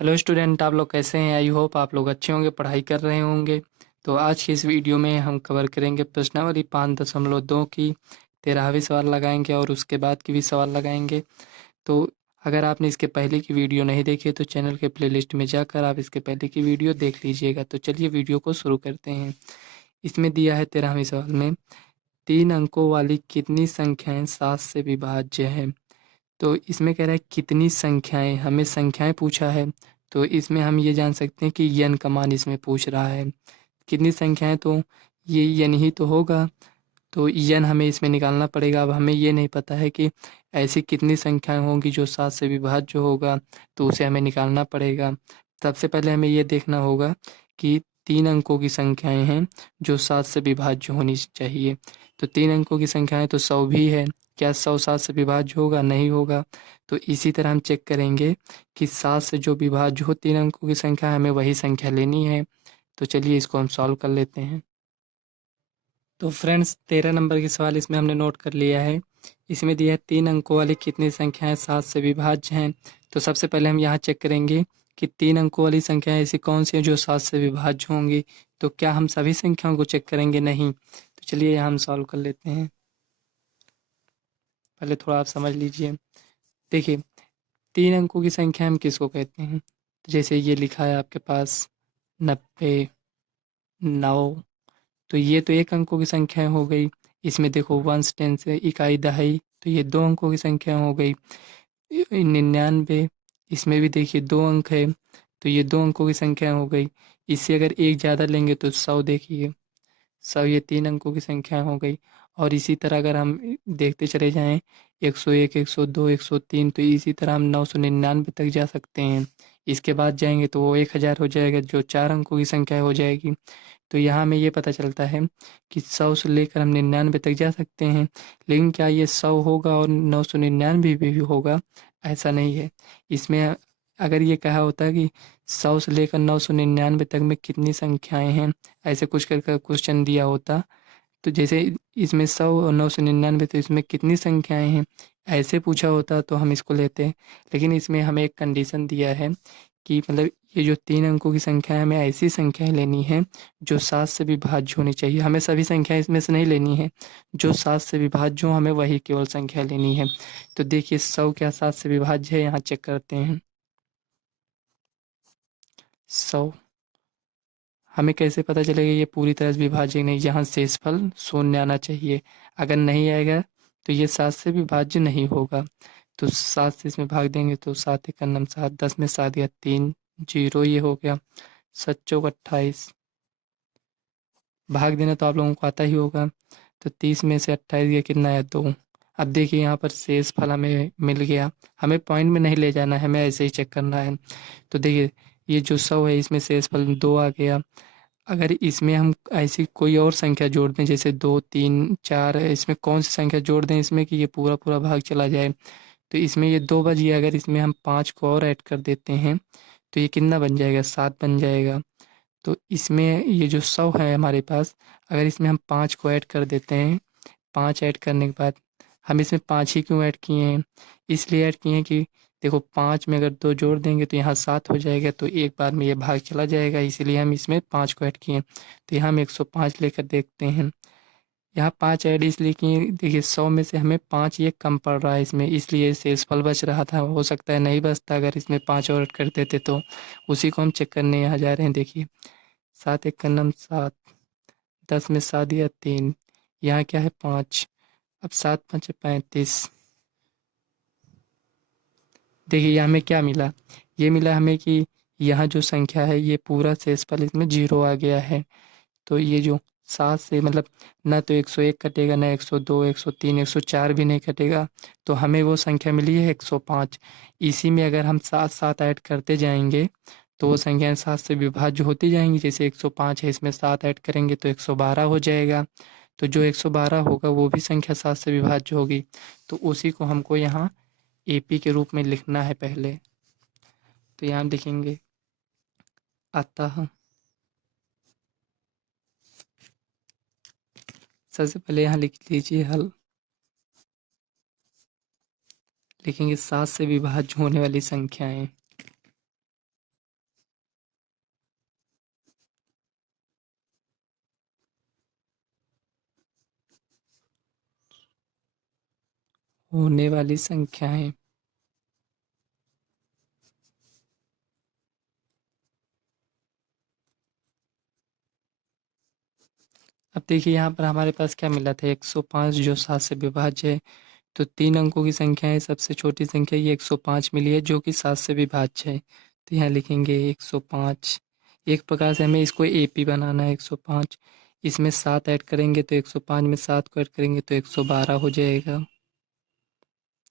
Hello student, आप लोग कैसे हैं? आई होप आप लोग अच्छे होंगे, पढ़ाई कर रहे होंगे। तो आज की इस वीडियो में हम कवर करेंगे प्रश्नावली 5.2 की 13वीं सवाल लगाएंगे और उसके बाद की भी सवाल लगाएंगे। तो अगर आपने इसके पहले की वीडियो नहीं देखी है तो चैनल के प्लेलिस्ट में जाकर आप इसके पहले की वीडियो देख लीजिएगा। तो चलिए वीडियो को शुरू करते हैं। इसमें दिया है 13वीं सवाल में 3 अंकों वाली कितनी संख्याएं 7 से विभाज्य हैं। तो इसमें कह रहा है कितनी संख्याएं, हमें संख्याएं पूछा है। तो इसमें हम ये जान सकते हैं कि यन का मान इसमें पूछ रहा है। कितनी संख्याएं, तो ये यन ही तो होगा। तो यन हमें इसमें निकालना पड़ेगा। अब हमें ये नहीं पता है कि ऐसी कितनी संख्याएं होंगी जो 7 से विभाज्य होगा, तो उसे हमें निकालना पड़ेगा। सबसे पहले हमें ये देखना होगा कि 3 अंकों की संख्याएं हैं जो 7 से विभाज्य होनी चाहिए। तो 3 अंकों की संख्याएं तो 100 भी है। क्या 100 7 से विभाज्य होगा? नहीं होगा। तो इसी तरह हम चेक करेंगे कि 7 से जो विभाज्य हो 3 अंकों की संख्या, हमें वही संख्या लेनी है। तो चलिए इसको हम सॉल्व कर लेते हैं। तो फ्रेंड्स, 13 नंबर की सवाल इसमें हमने नोट कर लिया है। इसमें दिया है 3 अंकों वाली कितनी संख्याएं 7 से विभाज्य हैं। तो सबसे पहले हम यहाँ चेक करेंगे कि 3 अंकों वाली संख्याएं ऐसी कौन सी हैं जो 7 से विभाज्य होंगी। तो क्या हम सभी संख्याओं को चेक करेंगे? नहीं। तो चलिए यहाँ हम सॉल्व कर लेते हैं। पहले थोड़ा आप समझ लीजिए। देखिए, 3 अंकों की संख्या हम किसको कहते हैं? तो जैसे ये लिखा है आपके पास 90, 9। तो ये तो 1 अंकों की संख्या हो गई। इसमें देखो वंस टेंस है, इकाई दहाई, तो ये 2 अंकों की संख्या हो गई। 99, इसमें भी देखिए 2 अंक है, तो ये 2 अंकों की संख्या हो गई। इससे अगर एक ज़्यादा लेंगे तो 100, देखिए 100, ये 3 अंकों की संख्या हो गई। और इसी तरह अगर हम देखते चले जाएं 101, 102, 103, तो इसी तरह हम 999 तक जा सकते हैं। इसके बाद जाएंगे तो वो 1000 हो जाएगा, जो 4 अंकों की संख्या हो जाएगी। तो यहाँ हमें ये पता चलता है कि 100 से लेकर हम 99 तक जा सकते हैं। लेकिन क्या ये 100 होगा और 999 भी होगा? ऐसा नहीं है। इसमें अगर ये कहा होता कि 100 से लेकर 999 तक में कितनी संख्याएं हैं, ऐसे कुछ कर क्वेश्चन दिया होता, तो जैसे इसमें 100 और 999, तो इसमें कितनी संख्याएं हैं ऐसे पूछा होता तो हम इसको लेते। लेकिन इसमें हमें एक कंडीशन दिया है कि मतलब ये जो 3 अंकों की संख्या है, हमें ऐसी संख्याएं लेनी है जो 7 से विभाज्य होनी चाहिए। हमें सभी संख्याएं इसमें से नहीं लेनी है। जो 7 से विभाज्य हो, हमें वही केवल संख्या लेनी है। तो देखिए 100 क्या 7 से विभाज्य है? यहाँ चेक करते हैं। 100 हमें कैसे पता चलेगा ये पूरी तरह से विभाज्य नहीं? यहाँ शेषफल शून्य आना चाहिए। अगर नहीं आएगा तो ये 7 से विभाज्य नहीं होगा। तो 7 से इसमें भाग देंगे तो 7 एक नम 7, 10 में 7 गया 3, 0 ये हो गया। 7 चौक 28, भाग देना तो आप लोगों को आता ही होगा। तो 30 में से 28 गया कितना है? 2। अब देखिए यहाँ पर शेष फल हमें मिल गया। हमें पॉइंट में नहीं ले जाना है, हमें ऐसे ही चेक करना है। तो देखिए ये जो 100 है इसमें शेष फल 2 आ गया। अगर इसमें हम ऐसी कोई और संख्या जोड़ दें, जैसे 2, 3, 4 है, इसमें कौन सी संख्या जोड़ दें इसमें कि ये पूरा पूरा भाग चला जाए? तो इसमें ये 2 बच गया। अगर इसमें हम 5 को और ऐड कर देते हैं तो ये कितना बन जाएगा? 7 बन जाएगा। तो इसमें ये जो 100 है हमारे पास, अगर इसमें हम 5 को ऐड कर देते हैं, 5 ऐड करने के बाद हम इसमें 5 ही क्यों ऐड किए हैं? इसलिए ऐड किए हैं कि देखो 5 में अगर 2 जोड़ देंगे तो यहाँ 7 हो जाएगा, तो एक बार में ये भाग चला जाएगा, इसीलिए हम इसमें 5 को ऐड किए हैं। तो यहाँ हम 105 लेकर देखते हैं। यहाँ 5 ऐड इसलिए किए, देखिए 100 में से हमें 5 ये कम पड़ रहा है इसमें, इसलिए शेषफल बच रहा था। हो सकता है नहीं बचता अगर इसमें 5 और ऐड कर देते तो। उसी को हम चेक करने यहाँ जा रहे हैं। देखिए 7 एक का नम 7, 10 में 7 या 3, यहाँ क्या है 5। अब 7 5 35। देखिए यहाँ हमें क्या मिला? ये मिला हमें कि यहाँ जो संख्या है ये पूरा शेषफल इसमें 0 आ गया है। तो ये जो 7 से मतलब ना तो 101 कटेगा, ना 102, 103, 104 भी नहीं कटेगा। तो हमें वो संख्या मिली है 105। इसी में अगर हम 7 7 ऐड करते जाएंगे तो वो संख्याएं 7 से विभाज्य होती जाएंगी। जैसे 105 है, इसमें 7 ऐड करेंगे तो 112 हो जाएगा। तो जो 112 होगा वो भी संख्या 7 से विभाज्य होगी। तो उसी को हमको यहाँ एपी के रूप में लिखना है पहले। तो यहाँ हम लिखेंगे अतः, सबसे पहले यहाँ लिख लीजिए हल। लिखेंगे 7 से विभाज्य होने वाली संख्याएं। होने वाली संख्याएं। अब देखिए यहाँ पर हमारे पास क्या मिला था, 105 जो 7 से विभाज्य है। तो 3 अंकों की संख्या है, सबसे छोटी संख्या ये 105 मिली है जो कि 7 से विभाज्य है। तो यहाँ लिखेंगे 105। एक प्रकार से हमें इसको एपी बनाना है 105। इसमें 7 ऐड करेंगे तो 105 में 7 को ऐड करेंगे तो 112 हो जाएगा।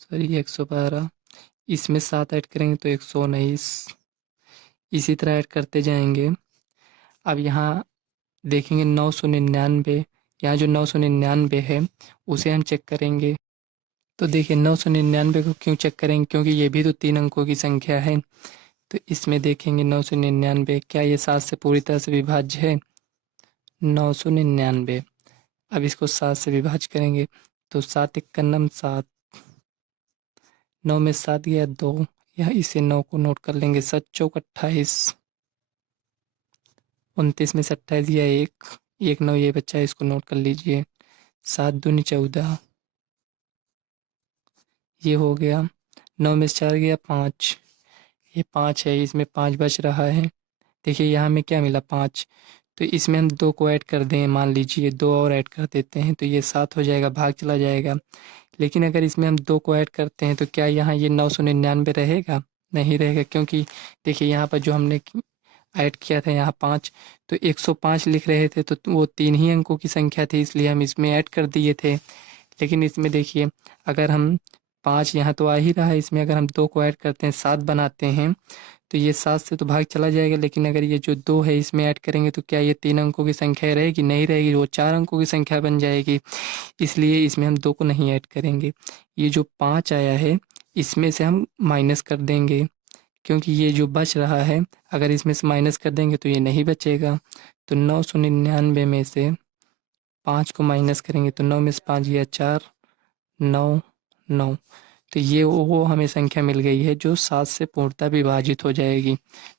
सॉरी 112। इसमें 7 ऐड करेंगे तो 119। इसी तरह ऐड करते जाएंगे। अब यहाँ देखेंगे 999। यहाँ जो 999 है उसे हम चेक करेंगे। तो देखिए 999 को क्यों चेक करेंगे, क्योंकि ये भी तो 3 अंकों की संख्या है। तो इसमें देखेंगे 999 क्या ये 7 से पूरी तरह से विभाज्य है। 999। अब इसको 7 से विभाज्य करेंगे तो 7 एक का नम 7, 9 में 7 गया 2। यहाँ इसे 9 को नोट कर लेंगे। 7 चौक 28, 29 में से 28 गया 1, 1 9 ये बच्चा है, इसको नोट कर लीजिए। 7 दूनी 14, ये हो गया। 9 में से 4 गया 5, ये 5 है, इसमें 5 बच रहा है। देखिए यहाँ हमें क्या मिला 5। तो इसमें हम 2 को ऐड कर दें, मान लीजिए 2 और ऐड कर देते हैं तो ये 7 हो जाएगा, भाग चला जाएगा। लेकिन अगर इसमें हम 2 को ऐड करते हैं तो क्या यहाँ ये 999 रहेगा? नहीं रहेगा, क्योंकि देखिए यहाँ पर जो हमने ऐड किया था यहाँ 5, तो 105 लिख रहे थे तो वो 3 ही अंकों की संख्या थी, इसलिए हम इसमें ऐड कर दिए थे। लेकिन इसमें देखिए अगर हम 5 यहाँ तो आ ही रहा है, इसमें अगर हम 2 को ऐड करते हैं 7 बनाते हैं तो ये 7 से तो भाग चला जाएगा। लेकिन अगर ये जो 2 है इसमें ऐड करेंगे तो क्या ये 3 अंकों की संख्या रहेगी? नहीं रहेगी, वो 4 अंकों की संख्या बन जाएगी। इसलिए इसमें हम 2 को नहीं ऐड करेंगे। ये जो 5 आया है इसमें से हम माइनस कर देंगे, क्योंकि ये जो बच रहा है अगर इसमें से माइनस कर देंगे तो ये नहीं बचेगा। तो 999 में से 5 को माइनस करेंगे तो 9 में से 5 गया 4, 9 9। तो ये वो हमें संख्या मिल गई है जो 7 से पूर्णतः विभाजित हो जाएगी।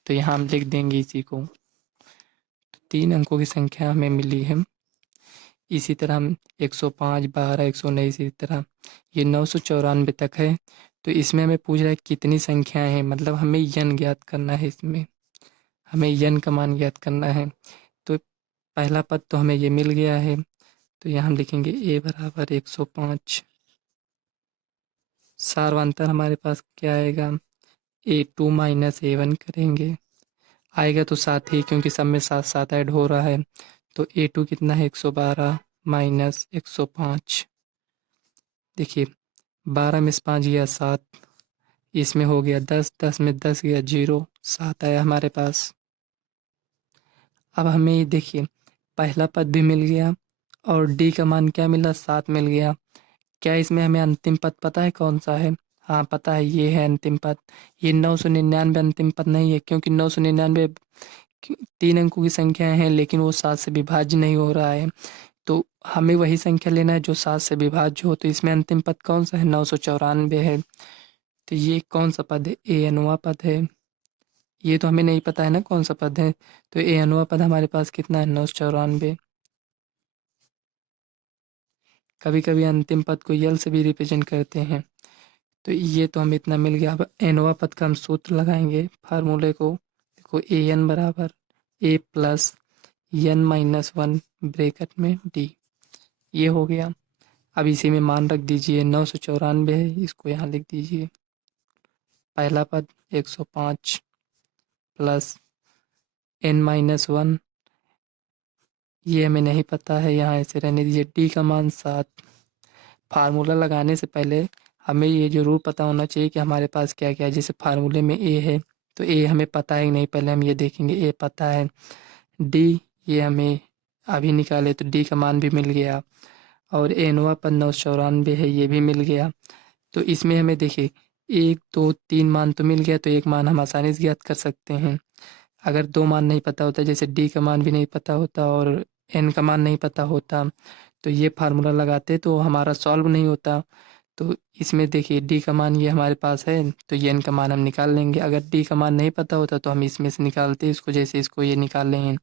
तो यहाँ हम लिख देंगे इसी को। तो 3 अंकों की संख्या हमें मिली है। इसी तरह हम 105, 12, 119 इसी तरह ये 994 तक है। तो इसमें हमें पूछ रहा है कितनी संख्याएं हैं, मतलब हमें यन ज्ञात करना है। इसमें हमें यन का मान ज्ञात करना है। तो पहला पद तो हमें ये मिल गया है, तो यहाँ हम लिखेंगे a बराबर 105। सारवांतर हमारे पास क्या आएगा, A2 माइनस A1 करेंगे, आएगा तो साथ ही, क्योंकि सब में साथ साथ ऐड हो रहा है। तो A2 कितना है 112 माइनस 105। देखिए 12 में से 5 गया 7, इसमें हो गया 10, 10 में 10 गया 0, 7 आया हमारे पास। अब हमें ये देखिए पहला पद भी मिल गया और डी का मान क्या मिला 7 मिल गया। क्या इसमें हमें अंतिम पद पता है कौन सा है? हाँ पता है, ये है अंतिम पद। ये 999 अंतिम पद नहीं है, क्योंकि 999 3 अंकों की संख्या है लेकिन वो 7 से विभाज्य नहीं हो रहा है। तो हमें वही संख्या लेना है जो 7 से विभाज्य हो। तो इसमें अंतिम पद कौन सा है? 994 है। तो ये कौन सा पद है? ए अनवा पद है। ये तो हमें नहीं पता है ना कौन सा पद है। तो ए अनवा पद हमारे पास कितना है? 994। कभी कभी अंतिम पद को यल से भी रिप्रेजेंट करते हैं। तो ये तो हमें इतना मिल गया। अब एनवा पद का हम सूत्र लगाएंगे फार्मूले को। देखो ए एन बराबर ए प्लस एन माइनस 1 ब्रैकेट में डी, ये हो गया। अब इसी में मान रख दीजिए, 994 है, इसको यहाँ लिख दीजिए। पहला पद 105 प्लस एन माइनस 1, ये हमें नहीं पता है, यहाँ ऐसे रहने दीजिए। डी का मान 7। फार्मूला लगाने से पहले हमें ये ज़रूर पता होना चाहिए कि हमारे पास क्या क्या है। जैसे फार्मूले में ए है तो ए हमें पता है कि नहीं, पहले हम ये देखेंगे ए पता है। डी ये हमें अभी निकाले तो डी का मान भी मिल गया। और एनवा पर 994 है, ये भी मिल गया। तो इसमें हमें देखिए 1 2 3 मान तो मिल गया, तो एक मान हम आसानी से ज्ञात कर सकते हैं। अगर 2 मान नहीं पता होता, जैसे डी का मान भी नहीं पता होता और एन का मान नहीं पता होता, तो ये फार्मूला लगाते तो हमारा सॉल्व नहीं होता। तो इसमें देखिए डी का मान ये हमारे पास है, तो ये एन का मान हम निकाल लेंगे। अगर डी का मान नहीं पता होता तो हम इसमें से निकालते इसको, जैसे इसको ये निकाल लेंगे।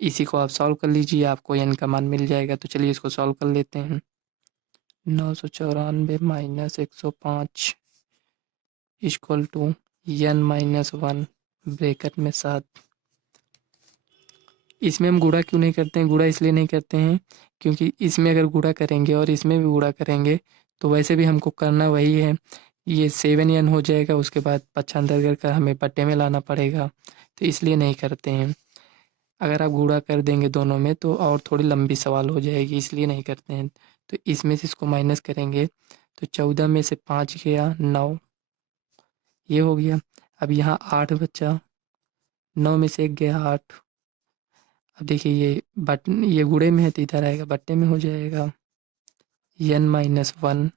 इसी को आप सॉल्व कर लीजिए, आपको एन का मान मिल जाएगा। तो चलिए इसको सॉल्व कर लेते हैं। 994 minus 105 equal to n-1 bracket में 7। इसमें हम गुणा क्यों नहीं करते हैं? गुणा इसलिए नहीं करते हैं क्योंकि इसमें अगर गुणा करेंगे और इसमें भी गुणा करेंगे तो वैसे भी हमको करना वही है। ये 7n हो जाएगा, उसके बाद पक्षांतर कर हमें बट्टे में लाना पड़ेगा, तो इसलिए नहीं करते हैं। अगर आप गुणा कर देंगे दोनों में तो और थोड़ी लंबी सवाल हो जाएगी, इसलिए नहीं करते हैं। तो इसमें से इसको माइनस करेंगे तो 14 में से 5 गया 9, ये हो गया। अब यहाँ 8 बचा, 9 में से 1 गया 8। अब देखिए ये गुणे में है तो इधर आएगा, बट्टे में हो जाएगा n-1।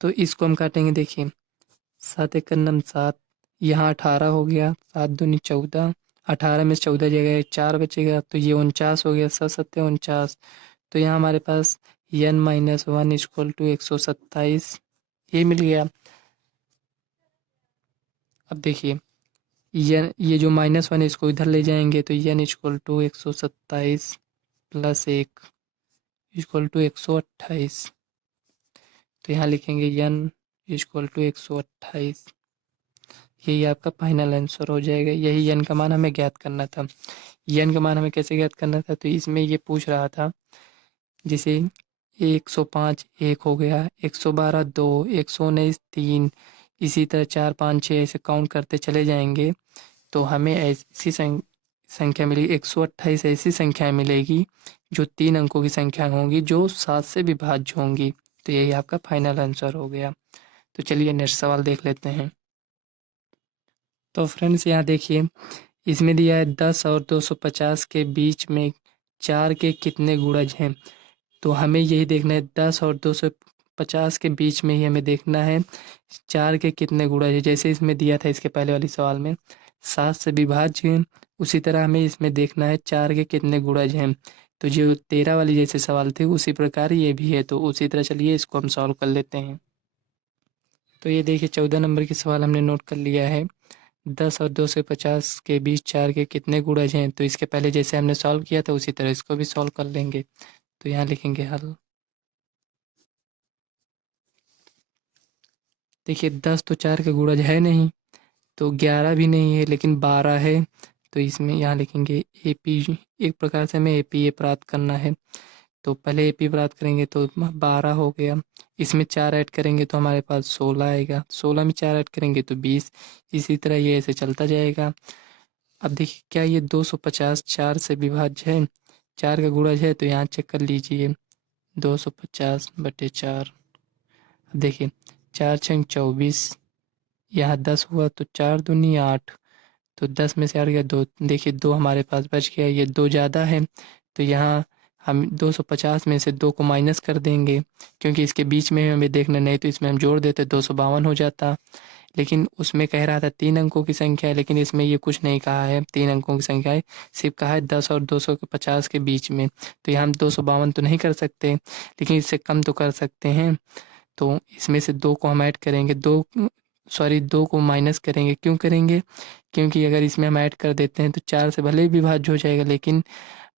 तो इसको हम काटेंगे, देखिए 7 एक नम 7, यहाँ 18 हो गया, 7 दूनी 14, 18 में से 14 जगह 4 बचेगा तो ये 49 हो गया, 7×7 = 49। तो यहाँ हमारे पास n-1 इक्वल टू 127 ये मिल गया। अब देखिए ये जो -1 है इसको इधर ले जाएंगे तो n equal to 127 + 1 equal to 128। तो यहाँ लिखेंगे n इक्वल टू 128। यही आपका फाइनल आंसर हो जाएगा। यही n का मान हमें ज्ञात करना था। n का मान हमें कैसे ज्ञात करना था? तो इसमें ये पूछ रहा था, जैसे 105 1 हो गया, 112 2, 119 3, इसी तरह 4 5 6 ऐसे काउंट करते चले जाएंगे तो हमें ऐसी संख्या मिलेगी, 128 ऐसी संख्याएं मिलेगी जो 3 अंकों की संख्या होंगी जो 7 से विभाज्य होंगी। तो यही आपका फाइनल आंसर हो गया। तो चलिए नेक्स्ट सवाल देख लेते हैं। तो फ्रेंड्स यहाँ देखिए, इसमें दिया है 10 और 250 के बीच में 4 के कितने गुणज हैं। तो हमें यही देखना है, 10 और 250 के बीच में ही हमें देखना है 4 के कितने गुणज हैं। जैसे इसमें दिया था इसके पहले वाले सवाल में 7 से विभाज्य हैं, उसी तरह हमें इसमें देखना है 4 के कितने गुणज हैं। तो जो 13 वाली जैसे सवाल थे उसी प्रकार ये भी है, तो उसी तरह चलिए इसको हम सॉल्व कर लेते हैं। तो ये देखिए 14 नंबर की सवाल हमने नोट कर लिया है, 10 और 250 के बीच 4 के कितने गुणज हैं। तो इसके पहले जैसे हमने सॉल्व किया था उसी तरह इसको भी सॉल्व कर लेंगे। तो यहाँ लिखेंगे हल। देखिए 10 तो 4 का गुणज है नहीं, तो 11 भी नहीं है, लेकिन 12 है। तो इसमें यहाँ लिखेंगे AP। एक प्रकार से हमें AP प्राप्त करना है, तो पहले AP प्राप्त करेंगे तो 12 हो गया, इसमें 4 ऐड करेंगे तो हमारे पास 16 आएगा, 16 में 4 ऐड करेंगे तो 20। इसी तरह ये ऐसे चलता जाएगा। अब देखिए क्या ये 250 4 से विभाज्य है? 4 का गुणज है, तो यहाँ चेक कर लीजिए 250/4। अब देखिए 4 छंग 24, यहाँ 10 हुआ तो 4 दूनी 8, तो 10 में से 8 गया 2, देखिए 2 हमारे पास बच गया, ये 2 ज़्यादा है तो यहाँ हम 250 में से 2 को माइनस कर देंगे, क्योंकि इसके बीच में हमें देखना नहीं तो इसमें हम जोड़ देते 252 हो जाता। लेकिन उसमें कह रहा था 3 अंकों की संख्या है, लेकिन इसमें ये कुछ नहीं कहा है 3 अंकों की संख्या है, सिर्फ कहा है 10 और 250 के बीच में। तो यहाँ हम 252 तो नहीं कर सकते, लेकिन इससे कम तो कर सकते हैं। तो इसमें से 2 को हम ऐड करेंगे, 2 को माइनस करेंगे। क्यों करेंगे? क्योंकि अगर इसमें हम ऐड कर देते हैं तो 4 से भले ही विभाज्य हो जाएगा, लेकिन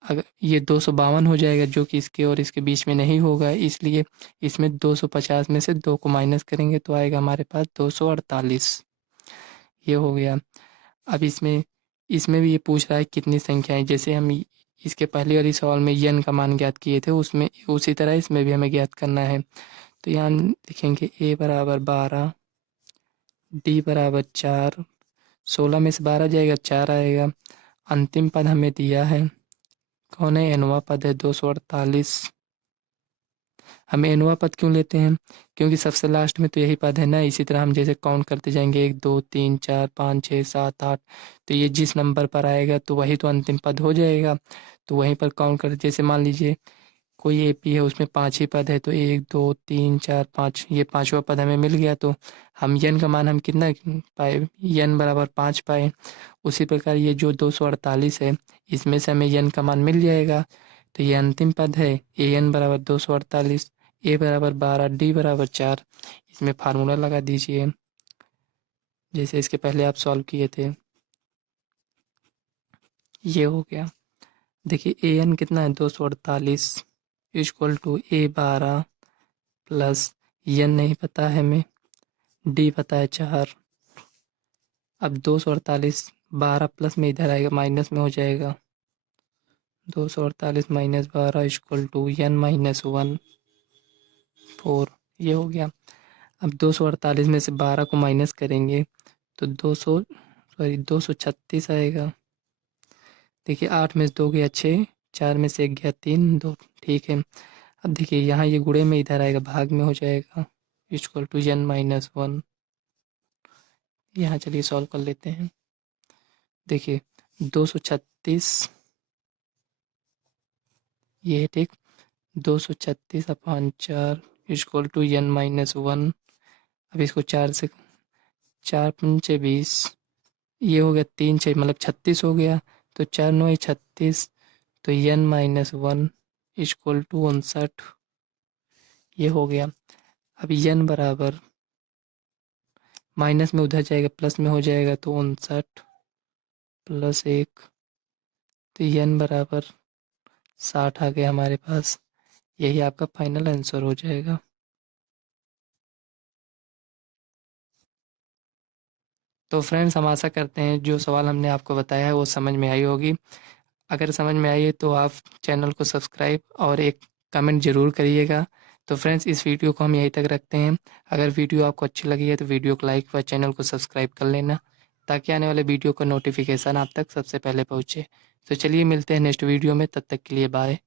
अगर ये 252 हो जाएगा जो कि इसके और इसके बीच में नहीं होगा, इसलिए इसमें 250 में से 2 को माइनस करेंगे तो आएगा हमारे पास 248। ये हो गया। अब इसमें इसमें भी ये पूछ रहा है कितनी संख्याएं, जैसे हम इसके पहले वाली सवाल में n का मान ज्ञात किए थे उसमें उसी तरह इसमें भी हमें ज्ञात करना है। तो यहाँ लिखेंगे a बराबर 12, d बराबर 4, 16 में से 12 जाएगा 4 आएगा। अंतिम पद हमें दिया है, कौन है? nवां पद है 248। हम nवां पद क्यों लेते हैं? क्योंकि सबसे लास्ट में तो यही पद है ना, इसी तरह हम जैसे काउंट करते जाएंगे 1 2 3 4 5 6 7 8, तो ये जिस नंबर पर आएगा तो वही तो अंतिम पद हो जाएगा। तो वहीं पर काउंट कर, जैसे मान लीजिए कोई AP है उसमें 5 ही पद है, तो 1 2 3 4 5, ये 5वां पद हमें मिल गया। तो हम n का मान हम कितना पाए? n बराबर 5 पाए। उसी प्रकार ये जो 248 है इसमें से हमें n का मान मिल जाएगा। तो ये अंतिम पद है, an बराबर 248, a बराबर 12, d बराबर 4। इसमें फार्मूला लगा दीजिए जैसे इसके पहले आप सॉल्व किए थे। ये हो गया। देखिए an कितना है? 248 equal to A12 plus n नहीं पता है हमें, d पता है 4। अब 248 12 प्लस में इधर आएगा, माइनस में हो जाएगा। 248 minus 12 equal to n minus 1 4, ये हो गया। अब 248 में से 12 को माइनस करेंगे तो 236 आएगा। देखिए 8 में से 2 गया 6, 4 में से 1 गया 3, 2, ठीक है। अब देखिए यहाँ ये गुणे में इधर आएगा, भाग में हो जाएगा, इक्वल टू n माइनस 1। यहाँ चलिए सॉल्व कर लेते हैं। देखिए 236 ये है, ठीक। 236/4 इक्वल टू n माइनस 1। अब इसको 4 से 4 पंचे 20, ये हो गया 3 6 मतलब 36 हो गया। तो 4 9 36, तो n माइनस 1 इक्वल टू 59, ये हो गया। अब n बराबर माइनस में उधर जाएगा, प्लस में हो जाएगा, तो 59 प्लस 1, तो n बराबर 60 आ गया हमारे पास। यही आपका फाइनल आंसर हो जाएगा। तो फ्रेंड्स, हम आशा करते हैं जो सवाल हमने आपको बताया है वो समझ में आई होगी। अगर समझ में आई है तो आप चैनल को सब्सक्राइब और एक कमेंट ज़रूर करिएगा। तो फ्रेंड्स, इस वीडियो को हम यहीं तक रखते हैं। अगर वीडियो आपको अच्छी लगी है तो वीडियो को लाइक व चैनल को सब्सक्राइब कर लेना, ताकि आने वाले वीडियो का नोटिफिकेशन आप तक सबसे पहले पहुँचे। तो चलिए मिलते हैं नेक्स्ट वीडियो में, तब तक के लिए बाय।